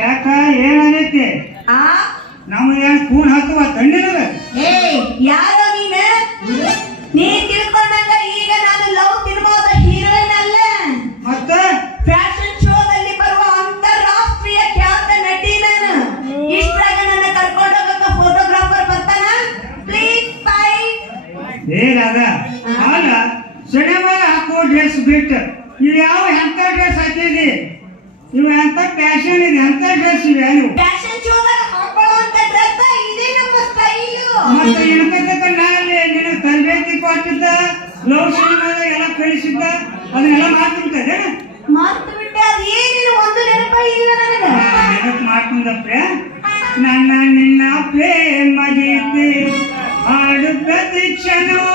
ಯಾಕ ಏನಾಗೈತಿ ಆ ನಮ್ಗೆ ಏನ್ ಫೋನ್ ಹಾಕುವ ತಣ್ಣಿನದ ಏ ಯಾರೋ ನೀ ತಿಳ್ಕೊಂಡಂಗ ಈಗ ನಾನು ಲವ್ ಸಿನಿಮಾದ ಹೀರೋಯಿನ್ ಅಲ್ಲ ಮತ್ತ ಫ್ಯಾಷನ್ ಶೋದಲ್ಲಿ ಬರುವ ಅಂತಾರಾಷ್ಟ್ರೀಯ ಖ್ಯಾತ ನಟಿ ನಾನು ಇಷ್ಟ್ರಾಗ ನನ್ನ ಕರ್ಕೊಂಡು ಹೋಗಕ ಫೋಟೋಗ್ರಾಫರ್ ಬರ್ತಾನ ಪ್ಲೀಸ್ ಬೈ ಏ ರಾಧ ಅಲ್ಲ ಸಿನಿಮಾದ ಹಾಕೋ ಡ್ರೆಸ್ ಬಿಟ್ಟು ನೀವು ಯಾವ ಎಂತ ಡ್ರೆಸ್ ಹಾಕಿದಿ ನೀವು ಎಂತ ಫ್ಯಾಷನ್ ಇದೆ ಎಂತ ಡ್ರೆಸ್ ಇವೆ ನೀವು ಫ್ಯಾಷನ್ ಶೋದಾಗ ಹಾಕೊಳ್ಳುವಂತ ಡ್ರೆಸ್ ಇದೇ ನಮ್ಮ ಸ್ಟೈಲು ಮತ್ತೆ ಇನ್ಕತ್ತ ನಾಳೆ ನಿನ್ನ ತರಬೇತಿ ಕೊಟ್ಟಿದ್ದ ಲವ್ ಸಿನಿಮಾದ ಎಲ್ಲ ಕಳಿಸಿದ್ದ ಅದನ್ನೆಲ್ಲ ಮಾಡ್ತಿರ್ತದೆ ಮರ್ತು ಬಿಟ್ಟೆ ಅದು ಏನಿಲ್ಲ ಒಂದು ನೆನಪ ಇಲ್ಲ ನನಗೆ ನೆನಪು ಮಾಡ್ಕೊಂಡಪ್ಪ ನನ್ನ ನಿನ್ನ ಪ್ರೇಮ ಗೀತೆ ಹಾಡು ಪ್ರತಿ ಕ್ಷಣವೂ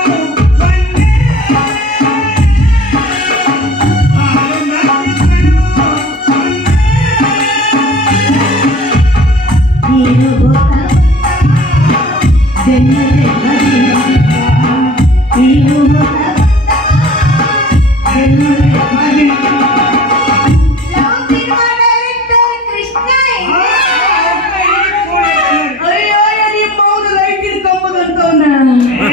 ಒಂದೇ. ಹಾಡು ಪ್ರತಿ ಕ್ಷಣವೂ ಒಂದೇ. ನೀನು ಗೊತ್ತಾ ಬೆನ್ನಲ್ಲೇ ಮದಿನ ನೀನು ಗೊತ್ತಾ ಬೆನ್ನಲ್ಲೇ ಮದಿನ ಲವ್ ಸಿನಿಮಾ ಡೈರೆಕ್ಟರ್ ಕೃಷ್ಣ ಅಯ್ಯೋ ನಿಮ್ಮ ಮೌನ ಲೈಟ್ ಇಟ್ಕೊಂಬುದಂತವನ ನನಗೆ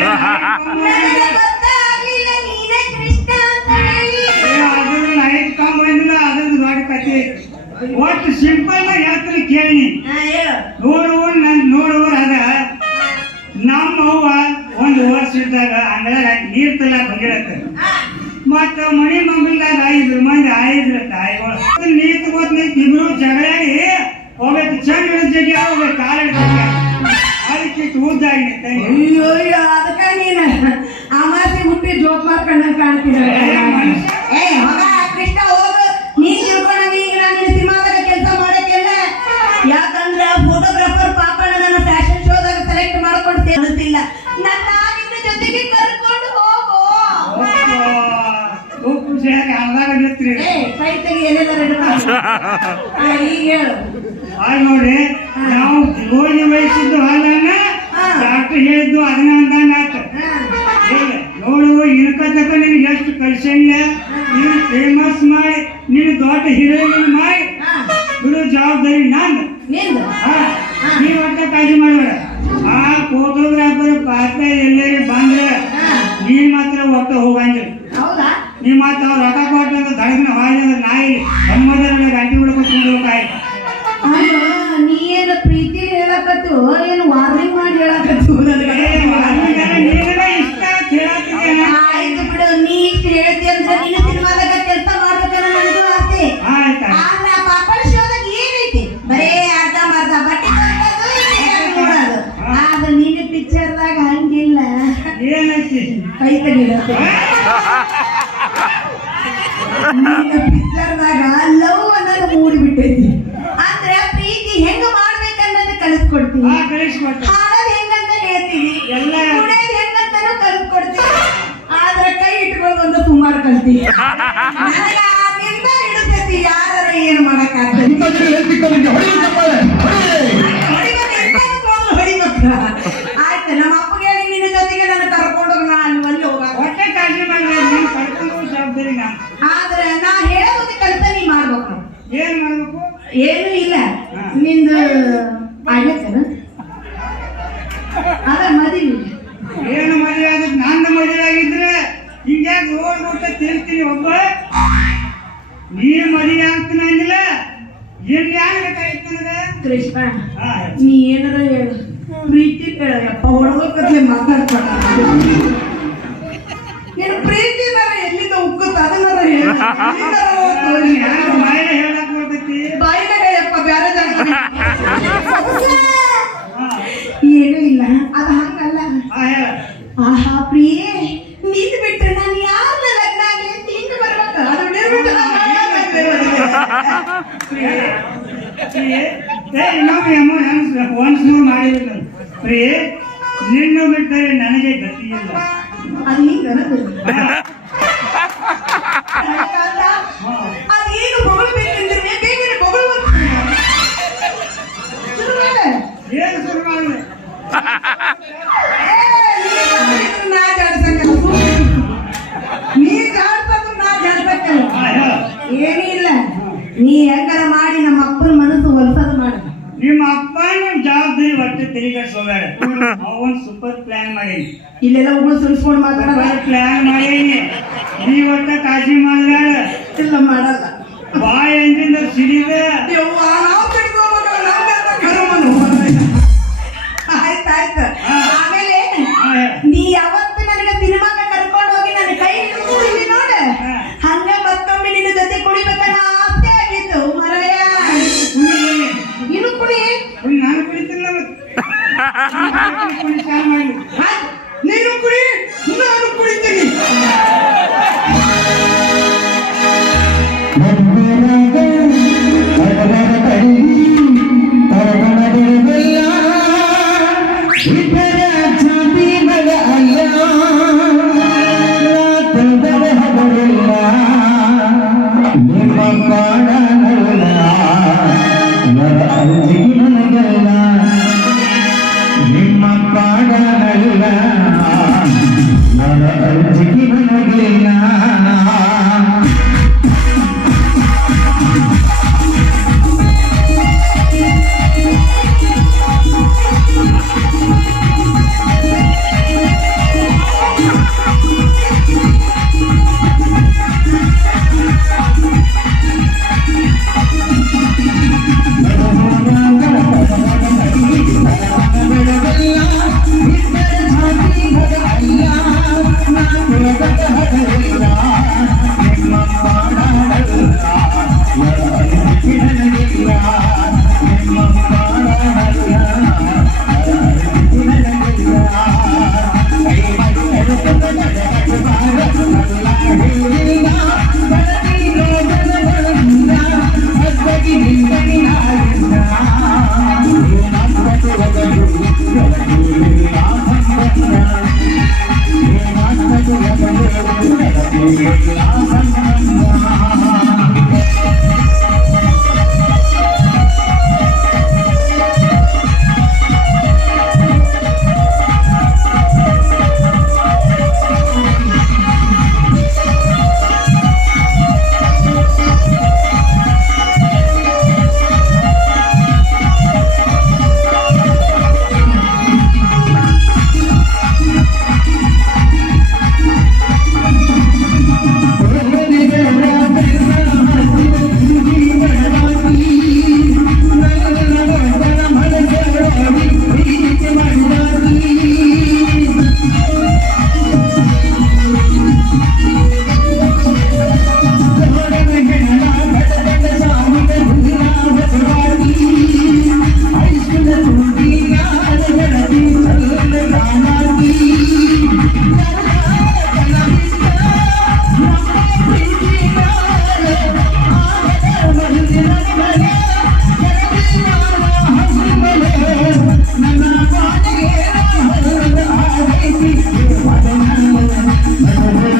ಗೊತ್ತಾಗ್ಲಿಲ್ಲ ನೀನೇ ಕೃಷ್ಣ ಅಂತ ಹೇಳಿ ಅದ್ರ ಲೈಟ್ ಕಾಂಬಂದಿಲ್ಲ ಅದ್ರದ್ದು ದೊಡ್ಡ ಕಥೆ ಒಟ್ಟು ಸಿಂಪಲ್ ಆಗಿ ಹೇಳ್ತೀನಿ ಕೇಳಿ ಹೇಳು ನೋಡುವ ಅದ ನಮ್ಮ ಅವ್ವ ಒಂದು ವರ್ಷ ಇದ್ದಾಗ ಅಂಗಳಾಗ ನೀರ್ ತಲ್ಲ ಬಗೆಳತ್ತ ಮತ್ತ ಮನಿ ಮಂಗಲ್ದಾಗ 5 ಮಂದಿ ಆಯ್ದ್ರ ತಾಯಿಗಳು ನೀರ್ ತಗೋತ್ನ ಇಬ್ರು ಜಗಳಾಡಿ ಹೋಗ್ಬೇಕು ಚಂದ್ರ ಜಗಿ ಹೋಗ್ಬೇಕು ಕಾಲ ಅದಕ್ಕೆ ಉದ್ದಾಗಿ ಅಯ್ಯೋ ಅದಕ್ಕ ನೀನು ಅಮಾಸಿ ಹುಟ್ಟಿ ಜೋಕ್ ಮಾಡ್ಕೊಂಡಂಗ ಕಾಣ್ತೀನಿ ಏ ಮಗ ಕೃಷ್ಣ ಹೋಗು ನೀ ತಿಳ್ಕೊಂಡಂಗ ಈಗ ನಾನು ಸಿನಿಮಾದಾಗ ಕೆಲಸ ಮಾಡಕ್ಕೆಲ್ಲ ಯಾಕಂದ್ರೆ ಫೋಟೋಗ್ರಾಫರ್ ಪಾಪ ನನ್ನ ಫ್ಯಾಷನ್ ಶೋದಾಗ ಸೆಲೆಕ್ಟ್ ಮಾಡ್ಕೊಂಡು ಸೇರಿಸಿಲ್ಲ ನನ್ನ ನಿನ್ನ ಜೊತೆಗೆ ಕರ್ಕೊಂಡು ಹೋಗು ಏ ಕೈ ತೆಗಿ ಏನೆಲ್ಲ ರೆಡಿ ಮಾಡಿ ಈಗ ಹೇಳು ನೋಡಿ ನಾವು ಹೋಗಿ ವಹಿಸಿದ್ದು ಹಾಲನ್ನ ಡಾಕ್ಟರ್ ಹೇಳಿದ್ದು ಅದನ್ನ ಅಂದಂಗ ಆತ ನೋಡು ಇನ್ಕತ್ತಕ ನಿನ್ಗೆ ಎಷ್ಟು ಕಳ್ಸಂಗ ನೀನು ಫೇಮಸ್ ಮಾಡಿ ನೀನು ದೊಡ್ಡ ಹೀರೋಯಿನ್ ಮಾಡಿ ಬಿಡು ಜವಾಬ್ದಾರಿ ನಂದು ನಿಂದು ನೀವ್ ಒಟ್ಟ ಕಾಳಜಿ ಮಾಡಬೇಡ ಆ ಫೋಟೋಗ್ರಾಫರ್ ಪಾತ್ರ ಎಲ್ಲರೂ ಬಂದ್ರೆ ನೀನ್ ಮಾತ್ರ ಒಟ್ಟ ಹೋಗಂಗಿಲ್ಲ ಹೌದಾ ನೀ ಮಾತ್ರ ಅವ್ರು ರೊಕ್ಕ ಕೊಟ್ಟಂತ ದಡಗ್ನ ಹಾಗೆ ನಾಯಿ ಅಮ್ಮದರ ಗಂಟೆ ಬಿಡ್ಕೊಂಡು ಕಾಯಿ ನೀ ಏನು ಪ್ರೀತಿ ಹೇಳಕತ್ತು ಏನು ವಾರ್ನಿಂಗ್ ಮಾಡಿ ಹೇಳಕತ್ತು ಇಷ್ಟ ಕೇಳತ್ತಿದ್ದೇನೆ ಆಯ್ತು ಬಿಡು ನೀ ಇಷ್ಟು ಹೇಳ್ತಿ ಅಂದ್ರೆ ನಿನ್ನ ಸಿನಿಮಾದಾಗ ಕೆಲಸ ಮಾಡ್ಬೇಕನ್ನ ನನಗೂ ಆಸೆ ಆದ್ರೆ ಆ ಪಾಪಡ ಶೋದಾಗ ಏನೈತಿ ಬರೇ ಅರ್ಧ ಮರ್ಧ ಬಟ್ಟೆ ನೋಡೋದು ಆದ್ರೆ ನಿನ್ನ ಪಿಕ್ಚರ್ದಾಗ ಹಂಗಿಲ್ಲ ಏನೈತಿ ಕೈ ತೆಗಿಲತ್ತೆ ನಿನ್ನ ಪಿಕ್ಚರ್ದಾಗ ಲವ್ ಅನ್ನೋದು ಮೂಡಿ ಬಿಟ್ಟೈತಿ ಅಂದ್ರೆ ಪ್ರೀತಿ ಹೆಂಗ ಮಾಡ್ಬೇಕನ್ನೋದು ಕಲಿಸ್ಕೊಡ್ತೀನಿ ಹಾಡೋದು ಹೆಂಗಂತ ಹೇಳ್ತೀನಿ ಕುಡಿಯೋದು ಹೆಂಗಂತಾನು ಕಲಿಸ್ಕೊಡ್ತೀನಿ ಆದ್ರೆ ಕೈ ಇಟ್ಕೊಳ್ಳೋದು ಸುಮಾರು ಕಲ್ತೀನಿ ನನಗೆ ಆಗಿಂದ ಹಿಡಿತೈತಿ ಯಾರ ಏನು ಮಾಡಕ್ಕಾಗ್ತದೆ ಹೊಡಿಬೇಕ ಆಯ್ತು ನಮ್ಮ ಅಪ್ಪಗೆ ಹೇಳಿ ನಿನ್ನ ಜೊತೆಗೆ ನನ್ನ ಕರ್ಕೊಂಡೋಗಿ ನಾ ಅಲ್ಲಿ ಅಲ್ಲಿ ಹೋಗಾಕ ಹೊಟ್ಟೆ ಕಾಳಜಿ ಮಾಡಿ ಕರ್ಕೊಂಡು ಜವಾಬ್ದಾರಿ ನಾನು ಆದ್ರೆ ನಾ ಹೇಳೋದು ಕೆಲಸ ನೀ ಮಾಡ್ಬೇಕು ಏನ್ ಮಾಡ್ಬೇಕು ಏನು ಇಲ್ಲ ನಿಂದು ಆಗತ್ತೇನ ಅದ ಮದುವೆ ಏನು ಮದುವೆ ಆದ್ರೆ ನನ್ನ ಮದುವೆ ಆಗಿದ್ರೆ ಹಿಂಗ್ಯಾಗ ನೋಡ್ಬಿಟ್ಟ ತಿಳ್ತೀನಿ ಒಬ್ಬ ನೀ ಮದುವೆ ಆಗ್ತೀನಿ ಅಂದಿಲ್ಲ ಏನ್ ಯಾರು ಬೇಕಾಗಿತ್ತು ನನಗ ಕೃಷ್ಣ ನೀ ಏನಾರ ಹೇಳು ಪ್ರೀತಿ ಯಪ್ಪ ಹೊಡ್ಬೇಕತ್ಲೆ ಮಾತಾಡ್ತಾರ ನೀನು ಪ್ರೀತಿ ಎಲ್ಲಿಂದ ಉಕ್ಕುತ್ತ ಅದನ್ನಾರ ಹೇಳು ಯಾರು ಬಾಯಿಲೆ ಹೇಳಕ್ ಬರ್ತೈತಿ ಬಾಯಿನಾಗ ಯಪ್ಪ ಬ್ಯಾರೆ ಜಾಗ ಏನೂ ಇಲ್ಲ ಅದು ಹಂಗಲ್ಲ ಹೇಳ ಆಹಾ ಪ್ರಿಯೇ ನಿಂದು ಬಿಟ್ರೆ ನಾನು ಯಾರನ್ನ ಲಗ್ನ ಆಗ್ಲಿ ಅಂತ ಹಿಂದೆ ಬರ್ಬೇಕು ಅದು ಬಿಡಿರ್ಬಿಟ್ಟು ಒನ್ಸ್ ನೀವು ಮಾಡಿದ್ರು ಪ್ರಿಯೇ ನಿನ್ನ ಬಿಟ್ಟರೆ ನನಗೆ ಗತಿ ಇಲ್ಲ ಅದು ಹಿಂಗ ಅದೇನು ಬೊಗಳ್ಬೇಕಂದ್ರೆ ಬೇಗನೆ ಬೊಗಳು ಏನು ಶುರು ಮಾಡಿ ನಾ ಜಾಡ್ಸಕ್ಕಲ್ಲ ನೀ ಜಾಡ್ಸೋದು ನಾ ಜಾಡ್ಸಕ್ಕಲ್ಲ ಏನಿಲ್ಲ ನೀ ಹೆಂಗಾರ ಮಾಡಿ ನಮ್ಮ ಅಪ್ಪನ ಇಲ್ಲೆಲ್ಲ ಉಗುಳು ಸುರಿಸ್ಕೊಂಡು ಮಾತಾಡಲ್ಲ. ಪ್ಲಾನ್ ಮಾಡೇನಿ ನೀ ಒಟ್ಟ ಕಾಳಜಿ ಮಾಡಿದಾಳ ಇಲ್ಲ ಮಾಡಲ್ಲ. ಬಾಯ್ ಅಂದಿಂದ ಸಿಡಿದ ಯವ್ವ, ನಾವ್ ಕಟ್ಕೋಬೇಕಲ್ಲ, ನಮ್ಗೆ ಅಂತ ಕರ್ಮನು. ಆಯ್ತಾಯ್ತು. ಆಮೇಲೆ ನೀ ಯಾವತ್ತು ನನಗೆ ಸಿನಿಮಾಕ್ಕೆ ಕರ್ಕೊಂಡು ಹೋಗಿ ನನ್ನ ಕೈ ಹಿಡ್ಕೊಂಡಿದ್ದಿ ನೋಡ, ಹಂಗ ಮತ್ತೊಮ್ಮೆ ನಿನ್ನ ಜೊತೆ ಕುಡಿಬೇಕನ್ನ ಆಸೆ ಆಗಿತ್ತು ಮರಯ್ಯ. ಇನ್ನು ಕುಡಿ. ನಾನು ಕುಡಿತಿಲ್ಲ ಕುಡಿ ಚಾಲು ಮಾಡಿ. ನೀನು ಕುಡಿ, ನಾನು ಕುಡಿತೀನಿ.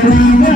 Thank you.